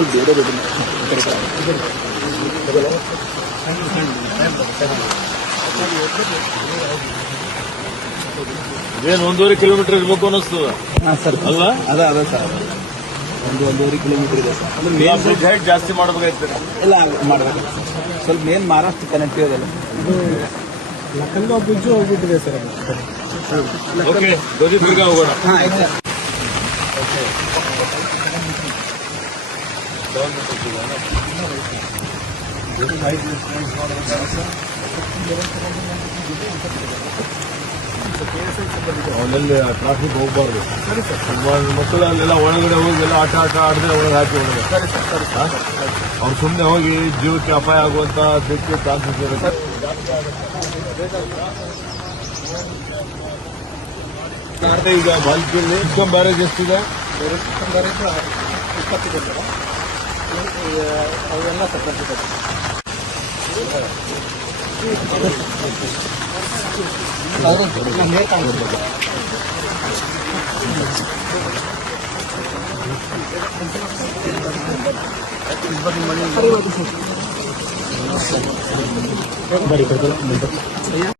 ಸ್ವಲ್ಪ ಬೇರೆ ಏನು 1.5 ಕಿಲೋಮೀಟರ್ ಇರ್ಬೇಕು ಅನ್ನಿಸ್ತದ. ಹಾಂ ಸರ್ ಅಲ್ಲ ಅದ ಸರ್ 1.5 ಕಿಲೋಮೀಟರ್ ಇದೆ ಸರ್. ಅಂದ್ರೆ ಮೇನ್ ಬ್ರಿಡ್ಜ್ ಹೈಟ್ ಜಾಸ್ತಿ ಮಾಡಬೇಕಾಗ್ತದೆ. ಎಲ್ಲ ಮಾಡಬೇಕು ಸ್ವಲ್ಪ ಮೇನ್ ಮಹಾರಾಷ್ಟ್ರ ಕನೆಕ್ಟಿವ್ ಅದಲ್ಲ. ಲಕ್ಕಂಗ ಬ್ರಿಡ್ಜ್ ಹೋಗ್ಬಿಟ್ಟಿದೆ ಸರ್ ಅದು. ಓಕೆ ಧ್ವಜದುರ್ಗ ಹೋಗೋಣ. ಹಾಂ ಆಯ್ತು ಸರ್. ಅವನಲ್ಲಿ ಟ್ರಾಫಿಕ್ ಹೋಗ್ಬಾರ್ದು. ಮಕ್ಕಳು ಅಲ್ಲೆಲ್ಲ ಒಳಗಡೆ ಹೋಗಿ ಎಲ್ಲ ಆಟ ಆಡದೆ ಒಳಗೆ ಹಾಕಿ ಒಳಗೆ ಅವ್ರು ಸುಮ್ಮನೆ ಹೋಗಿ ಜೀವಕ್ಕೆ ಅಪಾಯ ಆಗುವಂತ ಚಾನ್ಸಸ್ ಇರುತ್ತೆ. ಈಗ ಬಾಲ್ಕಿಯಲ್ಲಿ ಇಸ್ಕಾಂ ಬ್ಯಾರೇಜ್ ಎಷ್ಟಿದೆ? ಅವೆಲ್ಲ ಸಪರೇಟ್ ಬರೀ